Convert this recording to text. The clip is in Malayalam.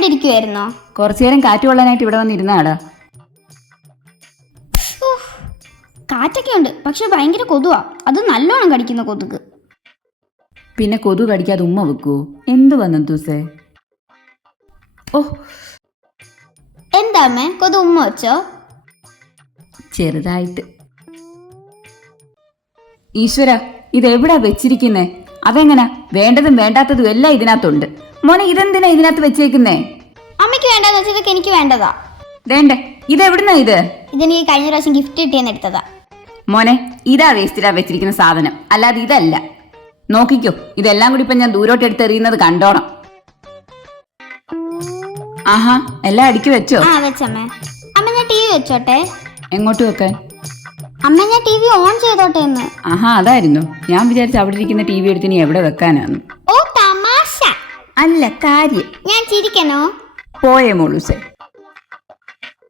ഇവിടെ ഇരിക്കുവായിരുന്നോ? കുറച്ചു നേരം കാറ്റ് കൊള്ളാനായിട്ട് ഇവിടെ വന്നിരുന്നാടാ. കാറ്റൊക്കെ ഉണ്ട്, പക്ഷെ ഭയങ്കര കൊതുവാ. അത് നല്ലോണം കടിക്കുന്ന കൊതുക്. പിന്നെ കൊതു കടിക്കാതെ ഉമ്മ വെക്കൂ. എന്ത് വന്നു തൂസേ? ഓ, എന്താ അമ്മേ, കൊതു ഉമ്മ വെച്ചോ? ചെറുതായിട്ട്. ഈശ്വര, ഇതെവിടാ വെച്ചിരിക്കുന്നേ? അതെങ്ങനാ? വേണ്ടതും വേണ്ടാത്തതും എല്ലാം ഇതിനകത്തുണ്ട്. മോനെ, ഇതെന്തിനാ ഇതിനകത്ത് വെച്ചേക്കുന്നേ? അമ്മയ്ക്ക് വേണ്ടെന്ന് വെച്ചതൊക്കെ എനിക്ക് വേണ്ടതാ. വേണ്ടേ? ഇതെവിടുന്നാ ഇത്? ഇതെനിക്ക് കഴിഞ്ഞ പ്രാവശ്യം ഗിഫ്റ്റ് കിട്ടിയെന്ന് എടുത്തതാ. മോനെ, ഇതാ വേസ്റ്റിലാ വെച്ചിരിക്കുന്ന സാധനം, അല്ലാതെ ഇതല്ല. നോക്കിക്കോ, ഇതെല്ലാം കൂടി ഇപ്പൊ ഞാൻ ദൂരോട്ട് എടുത്ത് എറിയുന്നത് കണ്ടോണം. ആഹാ, എല്ലാം അടുക്കി വെച്ചോ? ആ, വെച്ചമ്മേ. അമ്മ, ഞാൻ ടി വി വെച്ചോട്ടെ? എങ്ങോട്ട് വെക്കാൻ? അമ്മ, ഞാൻ ടി വി ഓൺ ചെയ്തോട്ടെ എന്ന്. ആഹാ, അതായിരുന്നു. ഞാൻ വിചാരിച്ച അവിടെ ഇരിക്കുന്ന ടി വി എടുത്ത് നീ എവിടെ വെക്കാനാന്ന്. ഓ, തമാശ അല്ല, കാര്യം. ഞാൻ ചിരിക്കണോ? പോയേ മോളൂസേ.